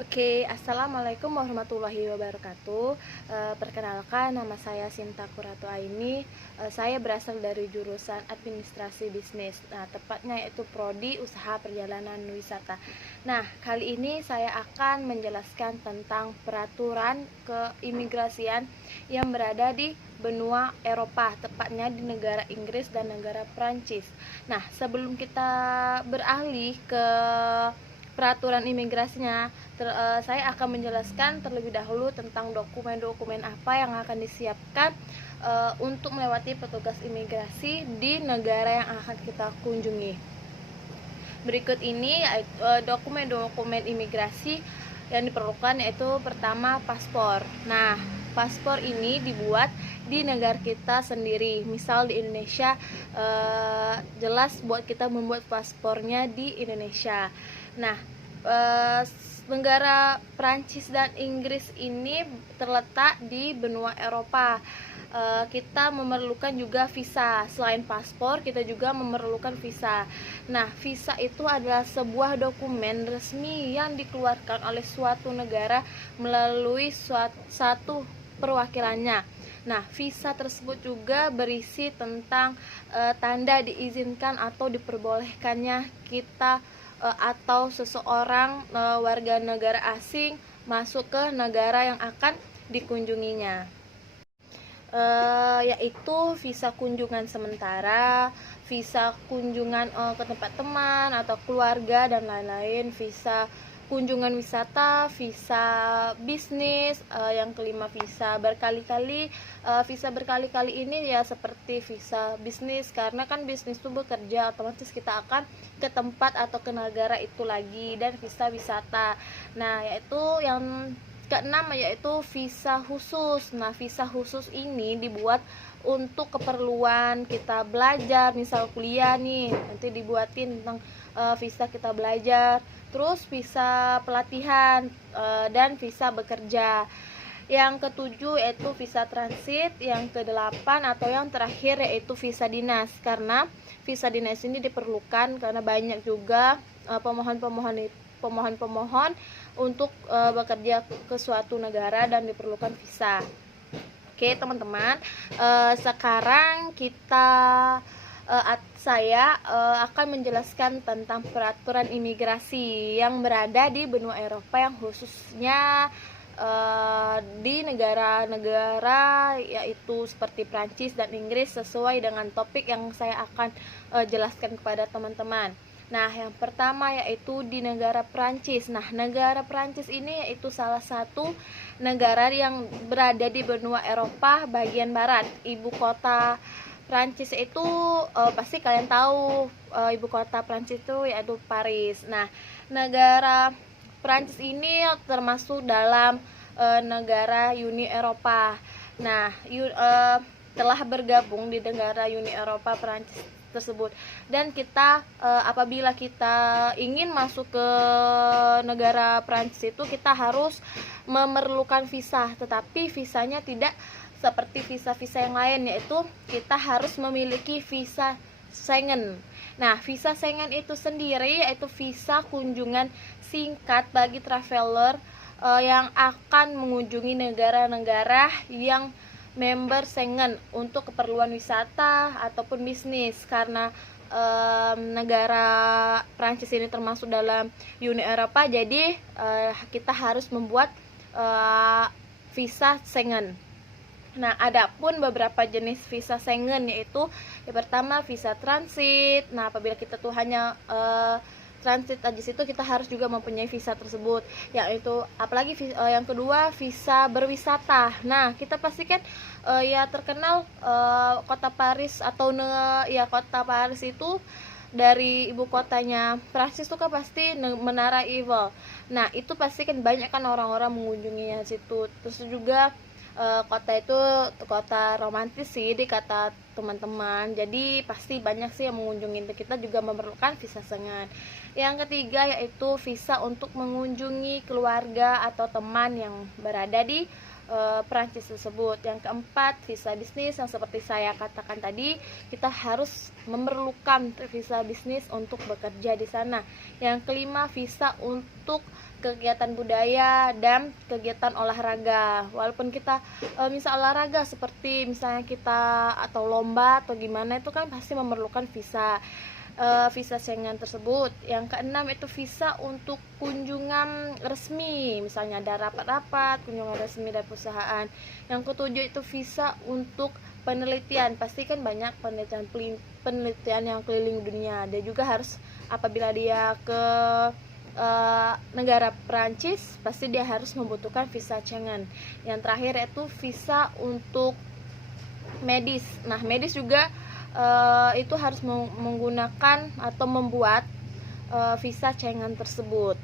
Oke, assalamualaikum warahmatullahi wabarakatuh. Perkenalkan, nama saya Sinta Kuratu Aini. Saya berasal dari jurusan Administrasi Bisnis. Nah, tepatnya yaitu Prodi Usaha Perjalanan Wisata. Nah, kali ini saya akan menjelaskan tentang peraturan keimigrasian yang berada di benua Eropa, tepatnya di negara Inggris dan negara Prancis. Nah, sebelum kita beralih ke peraturan imigrasinya, saya akan menjelaskan terlebih dahulu tentang dokumen-dokumen apa yang akan disiapkan untuk melewati petugas imigrasi di negara yang akan kita kunjungi. Berikut ini dokumen-dokumen imigrasi yang diperlukan, yaitu pertama paspor. Nah, paspor ini dibuat di negara kita sendiri. Misal di Indonesia, jelas buat kita membuat paspornya di Indonesia. Nah, negara Prancis dan Inggris ini terletak di benua Eropa. Kita memerlukan juga visa. Selain paspor, kita juga memerlukan visa. Nah, visa itu adalah sebuah dokumen resmi yang dikeluarkan oleh suatu negara melalui satu perwakilannya. Nah, visa tersebut juga berisi tentang tanda diizinkan atau diperbolehkannya kita atau seseorang warga negara asing masuk ke negara yang akan dikunjunginya, yaitu visa kunjungan sementara, visa kunjungan ke tempat teman atau keluarga dan lain-lain, visa kunjungan wisata, visa bisnis, yang kelima visa berkali-kali. Visa berkali-kali ini ya seperti visa bisnis, karena kan bisnis itu bekerja, otomatis kita akan ke tempat atau ke negara itu lagi. Dan visa wisata, nah yaitu yang keenam, yaitu visa khusus. Nah, visa khusus ini dibuat untuk keperluan kita belajar, misal kuliah nih, nanti dibuatin tentang visa kita belajar. Terus visa pelatihan dan visa bekerja. Yang ketujuh yaitu visa transit. Yang kedelapan atau yang terakhir yaitu visa dinas. Karena visa dinas ini diperlukan karena banyak juga pemohon untuk bekerja ke suatu negara dan diperlukan visa. Oke teman-teman, sekarang saya akan menjelaskan tentang peraturan imigrasi yang berada di benua Eropa, yang khususnya di negara-negara yaitu seperti Prancis dan Inggris, sesuai dengan topik yang saya akan jelaskan kepada teman-teman. Nah, yang pertama yaitu di negara Prancis. Nah, negara Prancis ini yaitu salah satu negara yang berada di benua Eropa bagian barat. Ibu kota Prancis itu pasti kalian tahu, ibu kota Prancis itu yaitu Paris. Nah, negara Prancis ini termasuk dalam negara Uni Eropa. Nah, telah bergabung di negara Uni Eropa Prancis tersebut. Dan kita apabila kita ingin masuk ke negara Prancis itu, kita harus memerlukan visa, tetapi visanya tidak seperti visa-visa yang lain, yaitu kita harus memiliki visa Schengen. Nah, visa Schengen itu sendiri yaitu visa kunjungan singkat bagi traveler yang akan mengunjungi negara-negara yang member Schengen untuk keperluan wisata ataupun bisnis. Karena negara Prancis ini termasuk dalam Uni Eropa, jadi kita harus membuat visa Schengen. Nah, adapun beberapa jenis visa Schengen, yaitu yang pertama visa transit. Nah, apabila kita tuh hanya transit aja situ, kita harus juga mempunyai visa tersebut. Yaitu apalagi yang kedua visa berwisata. Nah, kita pastikan ya terkenal kota Paris atau kota Paris itu dari ibu kotanya Prancis itu kan pasti Menara Eiffel. Nah, itu pasti kan banyak kan orang-orang mengunjunginya situ. Terus juga kota itu kota romantis sih di kata teman-teman, jadi pasti banyak sih yang mengunjungi. Kita juga memerlukan visa Schengen. Yang ketiga yaitu visa untuk mengunjungi keluarga atau teman yang berada di Perancis tersebut. Yang keempat, visa bisnis yang seperti saya katakan tadi, kita harus memerlukan visa bisnis untuk bekerja di sana. Yang kelima, visa untuk kegiatan budaya dan kegiatan olahraga. Walaupun kita misal olahraga seperti misalnya kita atau lomba atau gimana, itu kan pasti memerlukan visa Schengen tersebut. Yang keenam itu visa untuk kunjungan resmi, misalnya ada rapat-rapat, kunjungan resmi dari perusahaan. Yang ketujuh itu visa untuk penelitian, pasti kan banyak penelitian yang keliling dunia. Dia juga harus, apabila dia ke negara Perancis, pasti dia harus membutuhkan visa Schengen. Yang terakhir itu visa untuk medis. Nah, medis juga itu harus menggunakan atau membuat visa Schengen tersebut.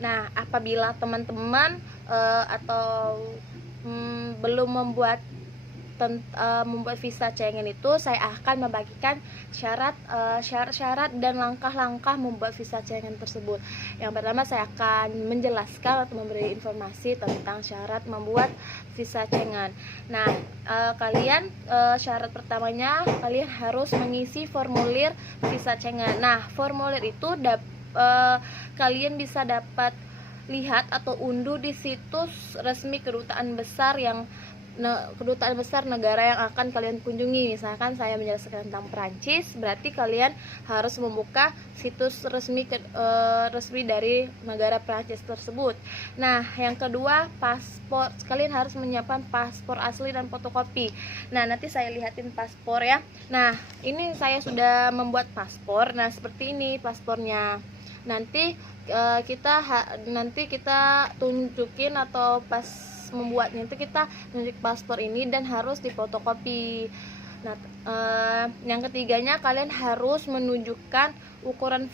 Nah, apabila teman-teman atau belum membuat visa Schengen itu, saya akan membagikan syarat-syarat dan langkah-langkah membuat visa Schengen tersebut. Yang pertama, saya akan menjelaskan atau memberi informasi tentang syarat membuat visa Schengen. Nah, syarat pertamanya, kalian harus mengisi formulir visa Schengen. Nah, formulir itu kalian bisa dapat lihat atau unduh di situs resmi kedutaan besar negara yang akan kalian kunjungi. Misalkan saya menjelaskan tentang Perancis, berarti kalian harus membuka situs resmi dari negara Perancis tersebut. Nah, yang kedua, paspor. Kalian harus menyiapkan paspor asli dan fotokopi. Nah, nanti saya lihatin paspor ya. Nah, ini saya sudah membuat paspor. Nah, seperti ini paspornya. Nanti kita tunjukin, atau pas membuatnya itu kita tunjuk paspor ini dan harus difotokopi. Nah, yang ketiganya, kalian harus menunjukkan ukuran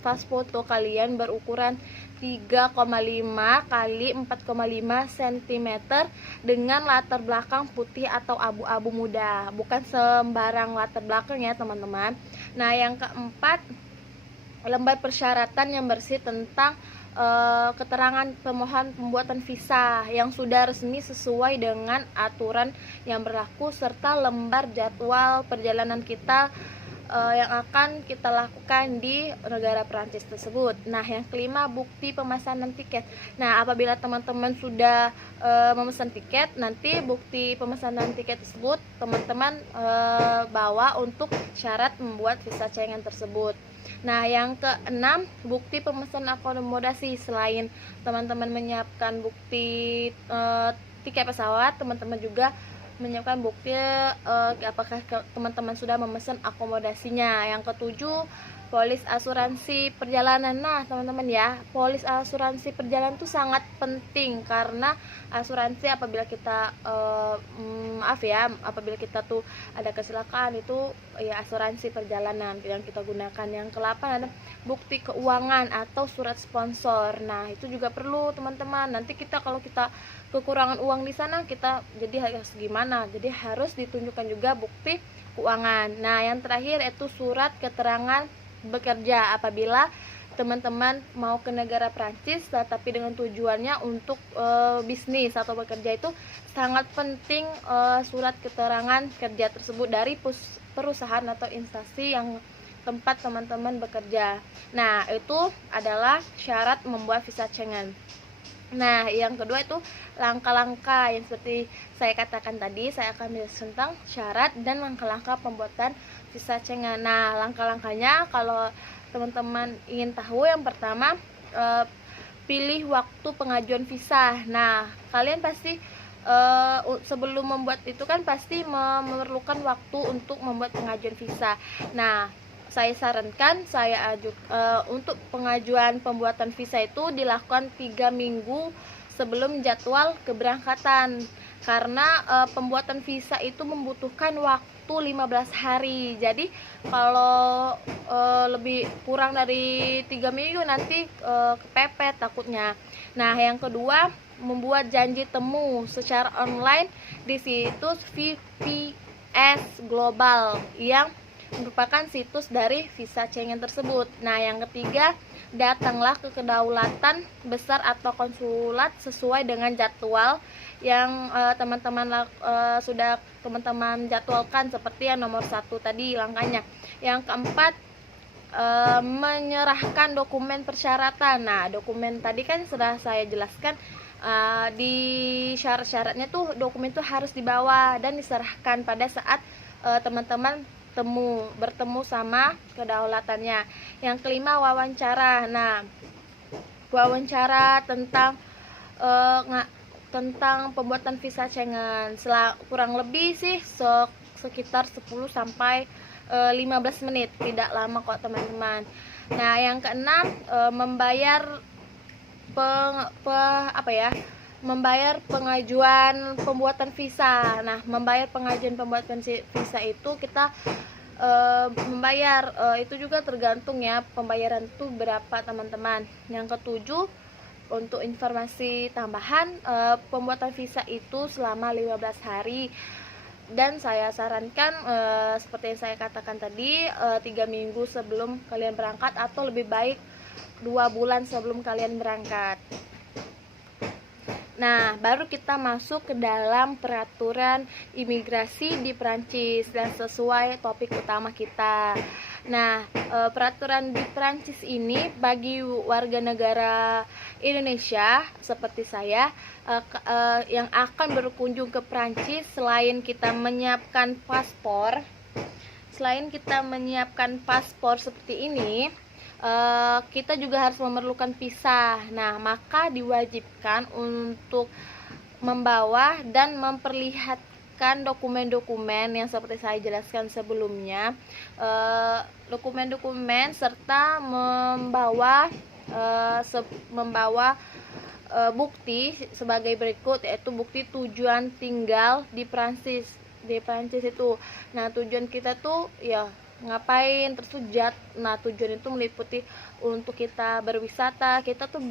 pas foto kalian berukuran 3,5 kali 4,5 cm dengan latar belakang putih atau abu-abu muda, bukan sembarang latar belakang ya teman-teman. Nah, yang keempat, lembar persyaratan yang bersih tentang keterangan pemohon pembuatan visa yang sudah resmi sesuai dengan aturan yang berlaku, serta lembar jadwal perjalanan kita yang akan kita lakukan di negara Perancis tersebut. Nah, yang kelima, bukti pemesanan tiket. Nah, apabila teman-teman sudah memesan tiket, nanti bukti pemesanan tiket tersebut teman-teman bawa untuk syarat membuat visa Schengen tersebut. Nah, yang keenam, bukti pemesan akomodasi. Selain teman-teman menyiapkan bukti tiket pesawat, teman-teman juga menyiapkan bukti apakah teman-teman sudah memesan akomodasinya. Yang ketujuh, polis asuransi perjalanan. Nah, teman-teman ya, polis asuransi perjalanan itu sangat penting, karena asuransi apabila kita apabila kita tuh ada kecelakaan, itu ya asuransi perjalanan yang kita gunakan. Yang ke-8 ada bukti keuangan atau surat sponsor. Nah, itu juga perlu teman-teman. Nanti kalau kita kekurangan uang di sana, kita jadi harus gimana? Jadi harus ditunjukkan juga bukti keuangan. Nah, yang terakhir itu surat keterangan bekerja. Apabila teman-teman mau ke negara Prancis tetapi dengan tujuannya untuk bisnis atau bekerja, itu sangat penting surat keterangan kerja tersebut dari perusahaan atau instansi yang tempat teman-teman bekerja. Nah, itu adalah syarat membuat visa Schengen. Nah, yang kedua itu langkah-langkah yang seperti saya katakan tadi. Saya akan menjelaskan tentang syarat dan langkah-langkah pembuatan visa Schengen. Nah, langkah-langkahnya, kalau teman-teman ingin tahu, yang pertama, pilih waktu pengajuan visa. Nah, kalian pasti sebelum membuat itu kan pasti memerlukan waktu untuk membuat pengajuan visa. Nah, saya sarankan untuk pengajuan pembuatan visa itu dilakukan 3 minggu sebelum jadwal keberangkatan, karena pembuatan visa itu membutuhkan waktu 15 hari. Jadi kalau lebih kurang dari 3 minggu nanti kepepet takutnya. Nah, yang kedua, membuat janji temu secara online di situs VPS Global yang merupakan situs dari visa Schengen tersebut. Nah, yang ketiga, datanglah ke kedaulatan besar atau konsulat sesuai dengan jadwal yang sudah teman-teman jadwalkan, seperti yang nomor 1 tadi langkahnya. Yang keempat, menyerahkan dokumen persyaratan. Nah, dokumen tadi kan sudah saya jelaskan, di syarat-syaratnya tuh dokumen itu harus dibawa dan diserahkan pada saat teman-teman bertemu sama kedaulatannya. Yang kelima, wawancara. Nah, wawancara tentang pembuatan visa Schengen kurang lebih sih sekitar 10 sampai 15 menit, tidak lama kok teman-teman. Nah, yang keenam, membayar pengajuan pembuatan visa. Nah, membayar pengajuan pembuatan visa itu kita membayar itu juga tergantung ya, pembayaran itu berapa teman-teman. Yang ketujuh, untuk informasi tambahan, pembuatan visa itu selama 15 hari, dan saya sarankan seperti yang saya katakan tadi, 3 minggu sebelum kalian berangkat, atau lebih baik 2 bulan sebelum kalian berangkat. Nah, baru kita masuk ke dalam peraturan imigrasi di Prancis dan sesuai topik utama kita. Nah, peraturan di Prancis ini bagi warga negara Indonesia seperti saya yang akan berkunjung ke Prancis, selain kita menyiapkan paspor seperti ini, kita juga harus memerlukan visa. Nah, maka diwajibkan untuk membawa dan memperlihatkan dokumen-dokumen yang seperti saya jelaskan sebelumnya, dokumen-dokumen serta membawa bukti sebagai berikut, yaitu bukti tujuan tinggal di Prancis itu. Nah, tujuan kita tuh ya ngapain tersujat. Nah, tujuan itu meliputi untuk kita berwisata, kita tuh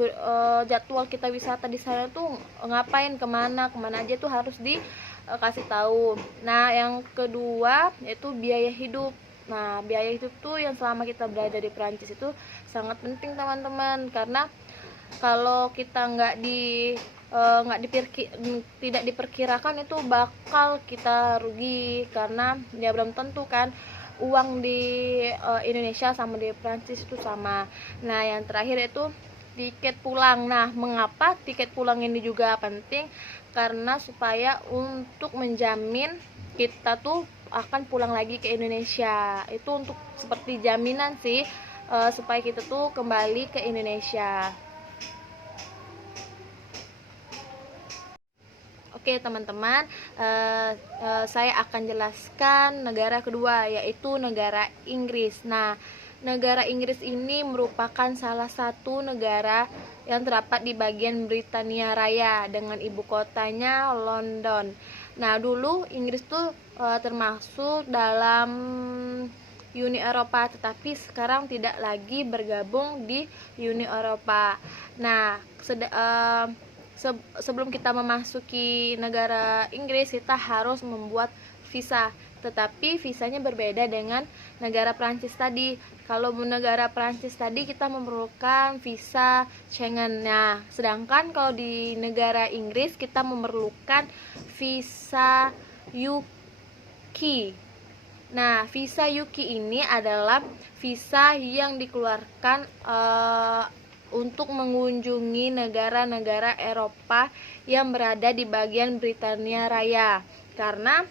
jadwal kita wisata di sana tuh ngapain, kemana aja tuh harus dikasih tahu. Nah, yang kedua yaitu biaya hidup. Nah, biaya hidup tuh yang selama kita berada di Prancis itu sangat penting teman-teman, karena kalau kita tidak diperkirakan, itu bakal kita rugi, karena ya belum tentu kan uang di Indonesia sama di Prancis itu sama. Nah, yang terakhir itu tiket pulang. Nah, mengapa tiket pulang ini juga penting? Karena supaya untuk menjamin kita tuh akan pulang lagi ke Indonesia. Itu untuk seperti jaminan sih, supaya kita tuh kembali ke Indonesia. Oke teman-teman, saya akan jelaskan negara kedua, yaitu negara Inggris. Nah, negara Inggris ini merupakan salah satu negara yang terdapat di bagian Britania Raya dengan ibu kotanya London. Nah, dulu Inggris tuh termasuk dalam Uni Eropa, tetapi sekarang tidak lagi bergabung di Uni Eropa. Nah, sebelum kita memasuki negara Inggris, kita harus membuat visa, tetapi visanya berbeda dengan negara Prancis tadi. Kalau negara Prancis tadi kita memerlukan visa Schengen. Nah, sedangkan kalau di negara Inggris kita memerlukan visa UK. Nah, visa UK ini adalah visa yang dikeluarkan untuk mengunjungi negara-negara Eropa yang berada di bagian Britania Raya. Karena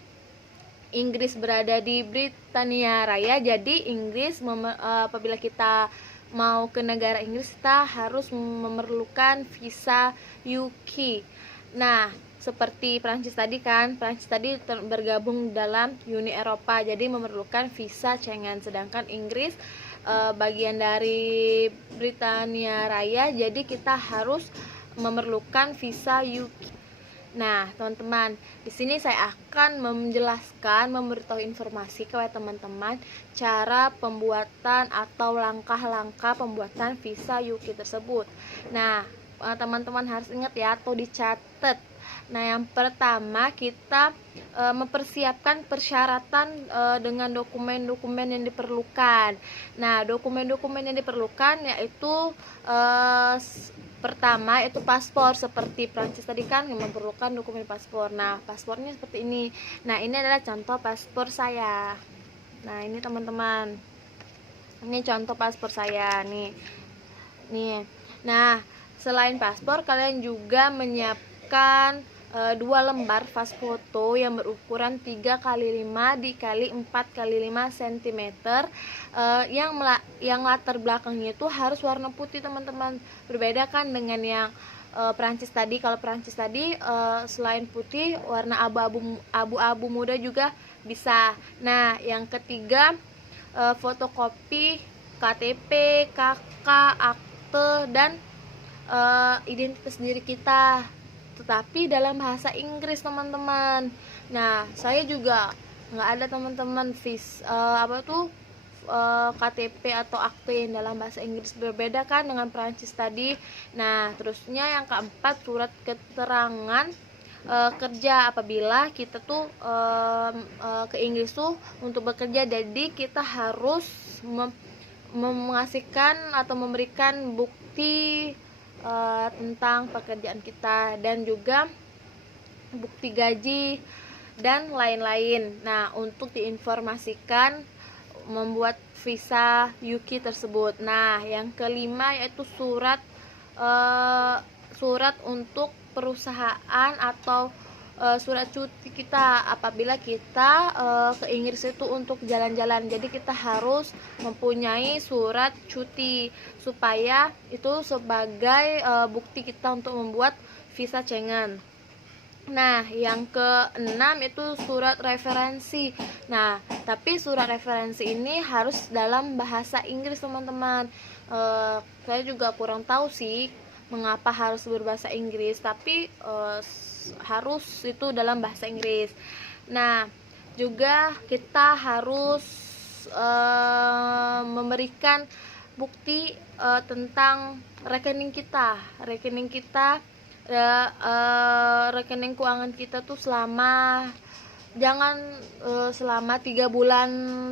Inggris berada di Britania Raya, jadi apabila kita mau ke negara Inggris, kita harus memerlukan visa UK. Nah, seperti Prancis tadi kan, Prancis tadi bergabung dalam Uni Eropa, jadi memerlukan visa Schengen. Sedangkan Inggris bagian dari Britania Raya, jadi kita harus memerlukan visa UK. Nah, teman-teman, di sini saya akan menjelaskan, memberitahu informasi kepada teman-teman cara pembuatan atau langkah-langkah pembuatan visa UK tersebut. Nah, teman-teman harus ingat ya, atau dicatat. Nah, yang pertama kita mempersiapkan persyaratan dengan dokumen-dokumen yang diperlukan. Nah, dokumen-dokumen yang diperlukan yaitu pertama itu paspor, seperti Prancis tadi kan memerlukan dokumen paspor. Nah, paspornya seperti ini. Nah, ini adalah contoh paspor saya. Nah, ini teman-teman, ini contoh paspor saya nih. Nah, selain paspor, kalian juga menyiapkan 2 lembar vas foto yang berukuran 3x5 dikali 4x5 cm. Yang latar belakangnya itu harus warna putih, teman-teman. Berbeda kan dengan yang Perancis tadi. Kalau Perancis tadi selain putih, warna abu-abu muda juga bisa. Nah, yang ketiga, fotokopi KTP, KK, akte, dan identitas diri kita, tetapi dalam bahasa Inggris, teman-teman. Nah, saya juga nggak ada, teman-teman, KTP atau akte yang dalam bahasa Inggris. Berbeda kan dengan Prancis tadi. Nah, terusnya yang keempat, surat keterangan kerja apabila kita tuh ke Inggris tuh untuk bekerja. Jadi kita harus mengasihkan atau memberikan bukti tentang pekerjaan kita, dan juga bukti gaji dan lain-lain. Nah, untuk diinformasikan membuat visa UK tersebut. Nah, yang kelima yaitu surat untuk perusahaan atau surat cuti kita apabila kita ke Inggris itu untuk jalan-jalan. Jadi kita harus mempunyai surat cuti supaya itu sebagai bukti kita untuk membuat visa Schengen. Nah, yang keenam itu surat referensi. Nah, tapi surat referensi ini harus dalam bahasa Inggris, teman-teman. Saya juga kurang tahu sih mengapa harus berbahasa Inggris, tapi harus itu dalam bahasa Inggris. Nah, juga kita harus memberikan bukti tentang rekening kita, rekening keuangan kita tuh selama 3 bulan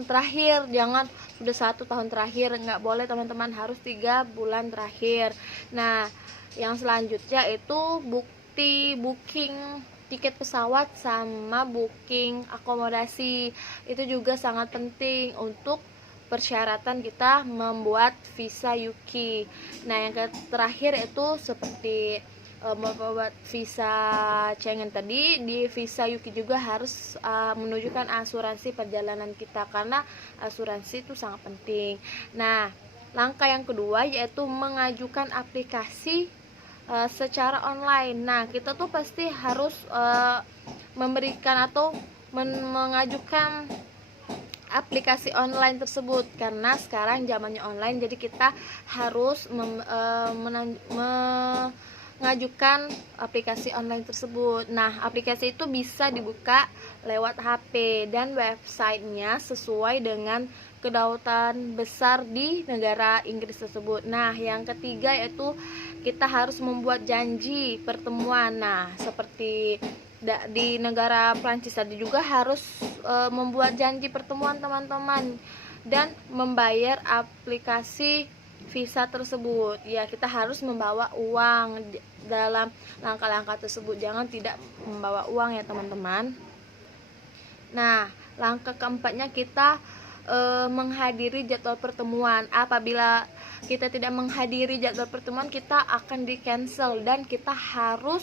terakhir, jangan sudah 1 tahun terakhir, nggak boleh, teman-teman, harus 3 bulan terakhir. Nah, yang selanjutnya itu bukti booking tiket pesawat sama booking akomodasi. Itu juga sangat penting untuk persyaratan kita membuat visa UK. Nah, yang terakhir itu seperti membuat visa Schengen tadi, di visa UK juga harus menunjukkan asuransi perjalanan kita, karena asuransi itu sangat penting. Nah, langkah yang kedua yaitu mengajukan aplikasi secara online. Nah, kita tuh pasti harus memberikan atau mengajukan aplikasi online tersebut, karena sekarang zamannya online. Jadi kita harus mengajukan aplikasi online tersebut. Nah, aplikasi itu bisa dibuka lewat HP dan websitenya sesuai dengan kedaulatan besar di negara Inggris tersebut. Nah, yang ketiga yaitu kita harus membuat janji pertemuan. Nah, seperti di negara Prancis tadi juga harus membuat janji pertemuan, teman-teman, dan membayar aplikasi visa tersebut. Ya, kita harus membawa uang dalam langkah-langkah tersebut. Jangan tidak membawa uang ya, teman-teman. Nah, langkah keempatnya kita menghadiri jadwal pertemuan. Apabila kita tidak menghadiri jadwal pertemuan, kita akan di cancel dan kita harus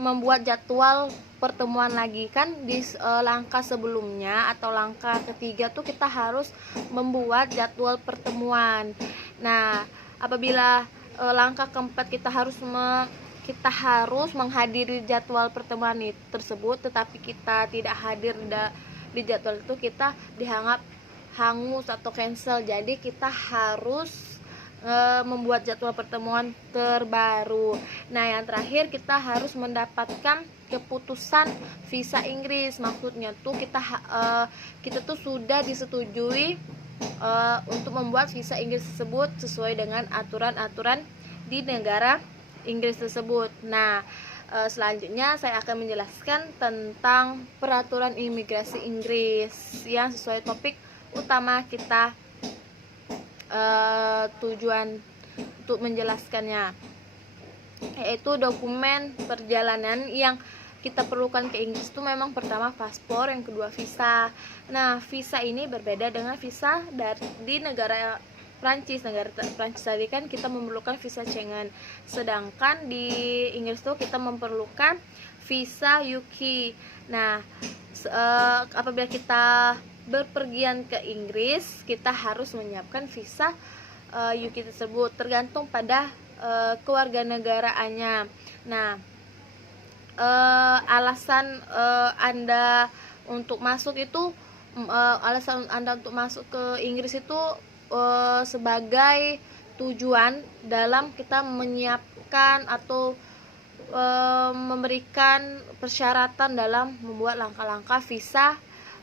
membuat jadwal pertemuan lagi. Kan di langkah sebelumnya atau langkah ketiga tuh kita harus membuat jadwal pertemuan. Nah, apabila langkah keempat kita harus menghadiri jadwal pertemuan tersebut, tetapi kita tidak hadir di jadwal itu, kita dianggap hangus atau cancel. Jadi kita harus membuat jadwal pertemuan terbaru. Nah, yang terakhir kita harus mendapatkan keputusan visa Inggris. Maksudnya tuh kita tuh sudah disetujui untuk membuat visa Inggris tersebut sesuai dengan aturan-aturan di negara Inggris tersebut. Nah, Selanjutnya saya akan menjelaskan tentang peraturan imigrasi Inggris yang sesuai topik utama kita, tujuan untuk menjelaskannya, yaitu dokumen perjalanan yang kita perlukan ke Inggris itu memang pertama paspor, yang kedua visa. Nah, visa ini berbeda dengan visa di negara Prancis. Negara Prancis tadi kan kita memerlukan visa Schengen, sedangkan di Inggris tuh kita memerlukan visa UK. Nah, apabila kita berpergian ke Inggris, kita harus menyiapkan visa UK tersebut, tergantung pada kewarganegaraannya. Nah, alasan Anda untuk masuk itu, alasan Anda untuk masuk ke Inggris itu sebagai tujuan dalam kita menyiapkan atau memberikan persyaratan dalam membuat langkah-langkah visa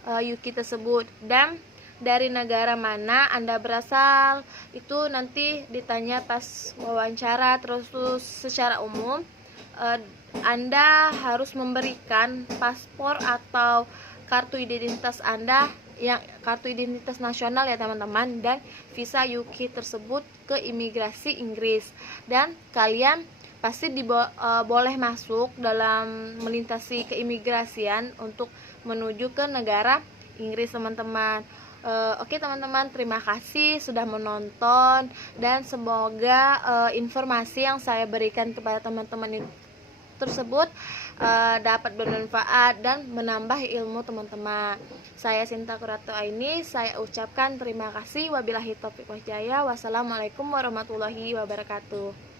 UK tersebut. Dan dari negara mana Anda berasal itu nanti ditanya pas wawancara. Terus secara umum Anda harus memberikan paspor atau kartu identitas Anda, yang kartu identitas nasional ya teman-teman, dan visa UK tersebut ke imigrasi Inggris. Dan kalian pasti boleh masuk dalam melintasi keimigrasian untuk menuju ke negara Inggris, teman-teman. Oke teman-teman, terima kasih sudah menonton, dan semoga informasi yang saya berikan kepada teman-teman tersebut dapat bermanfaat dan menambah ilmu teman-teman. Saya Sinta Kurato Aini, saya ucapkan terima kasih. Wabillahi taufiq wal hidayah. Wassalamualaikum warahmatullahi wabarakatuh.